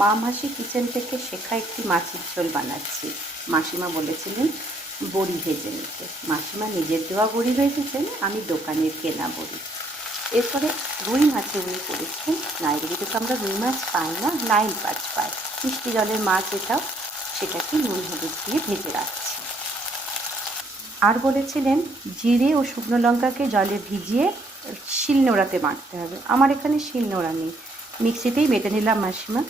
মা মাসি কিচেন থেকে শেখা একটি মাছের ঝোল বানাচ্ছি। মাসিমা বলেছিলেন বড়ি ভেজে নিতে। মাসিমা নিজের দেওয়া বড়ি ভেজেছেন, আমি দোকানের কেনা বড়ি। এরপরে রুই মাছে উনি করেছেন। নাইরুবিতে তো আমরা রুই মাছ পাই না, নাইল পাঁচ পাই, মিষ্টি জলের মাছ এটাও। সেটাকে নুন হলুদ দিয়ে ভেজে রাখছি। আর বলেছিলেন জিরে ও শুকনো লঙ্কাকে জলে ভিজিয়ে শিলনোড়াতে বাটতে হবে। আমার এখানে শিলনোড়া নেই, মিক্সিতেই বেটে নিলাম মাসিমা।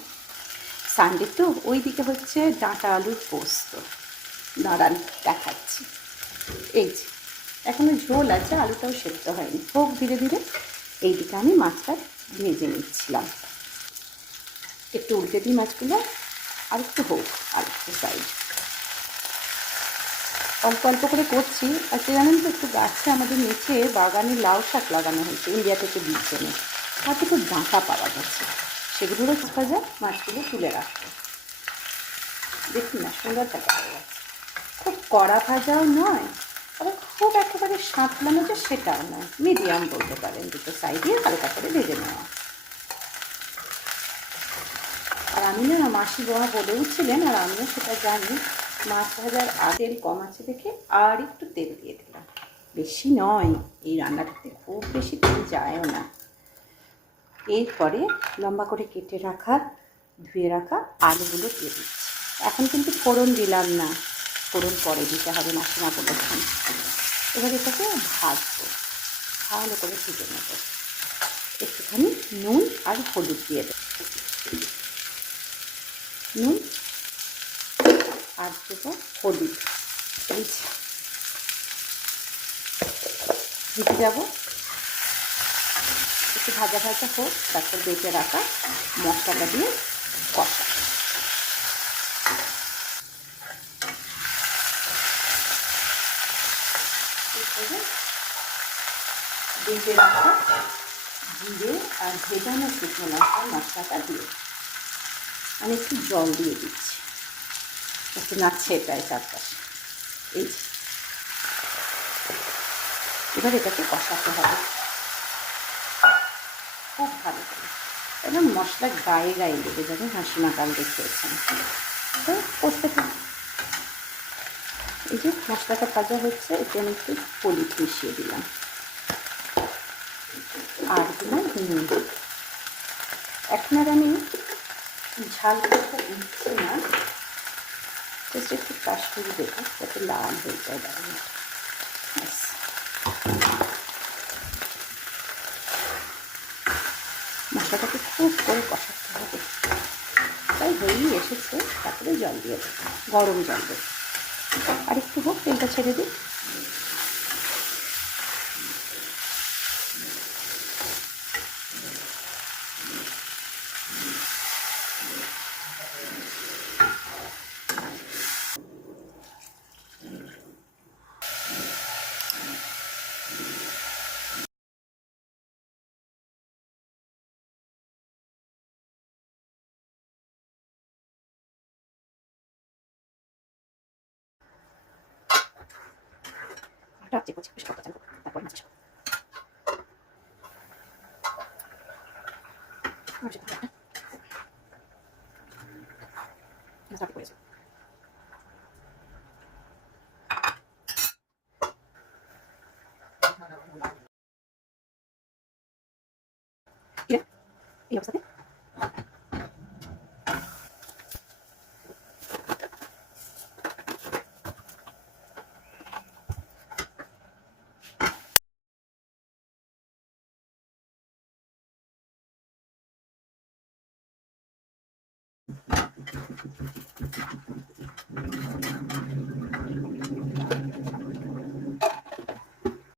সানডে তো ওই দিকে হচ্ছে ডাঁটা আলুর পোস্ত। দাঁড়ান দেখাচ্ছি। এই যে এখনো ঝোল আছে, আলুটাও সেদ্ধ হয়নি, হোক ধীরে ধীরে। এইদিকে আমি মাছটা ভেজে নিচ্ছিলাম। একটু উল্টে দিই মাছগুলো, আর একটু হোক, আর একটু সাইড। অল্প অল্প করে করছি। আজকে জানেন তো, একটু গাছে আমাদের নিচে বাগানে লাউ শাক লাগানো হয়েছে, ইন্ডিয়া থেকে বীজ এনে। তাতে খুব ডাঁটা পাওয়া গেছে, সেগুলোরও ভাজা মাছগুলো তুলে রাখবো। দেখুন না, সুন্দর দেখা হয়ে গেছে। খুব কড়া ভাজাও নয়, আবার খুব একেবারে সাঁতলানো যে সেটাও নয়, মিডিয়াম বলতে পারেন। দুটো সাইডে হালকা করে ভেজে নেওয়া। আর আমি না, মাসি বাবা বলেওছিলেন, আর আমিও সেটা জানি, মাছ ভাজার তেল কম আছে দেখে আর একটু তেল দিয়ে দিলাম। বেশি নয়, এই রান্নাটাতে খুব বেশি তেল যায়ও না। এরপরে লম্বা করে কেটে রাখা, ধুয়ে রাখা আলুগুলো দিয়ে দিচ্ছি। এখন কিন্তু ফোড়ন দিলাম না, ফোড়ন পরে দিতে হবে, মাসিমা বলেছেন। এবার এটাকে ভাজবো, ভালো করে ভেজে নেব। একটুখানি নুন আর হলুদ দিয়ে দেবো। নুন আর দেবো হলুদ। দিতে যাবো, একটু ভাজা ভাজা হোক, তারপর বেটে রাখা মশলাটা দিয়ে কষা। বেটে রাখা জিরে আর ভেজানো শুকনো লঙ্কার মশলাটা দিয়ে আমি একটু জল দিয়ে দিচ্ছি। একটু নাড়ছে প্রায় চারপাশে। এই এবার এটাকে কষাতে হবে খুব ভালো করে, এবং মশলা গায়ে গায়ে লেগে যাবে। হাসিমা কাল দেখিয়েছেন। তো কষতে থাকি। এই যে মশলাটা ভাজা হচ্ছে, এতে আমি একটু হলুদ মিশিয়ে দিলাম, আর দিলাম নুন। এখন আর আমি ঝাল করতে দিচ্ছি না, জাস্ট একটু কাশ্মীরি দেবো যাতে লাল হয়ে যায় দারুণ। মশলাটাকে খুব করে কষাতে হবে। তাই হয়েই এসেছে, তারপরে জল দিয়ে দেবো, গরম জল দেবো। আর একটু হোক, তেলটা ছেড়ে দিই। চেক করছি, তারপর মাছ করেছে। এই অবস্থাতে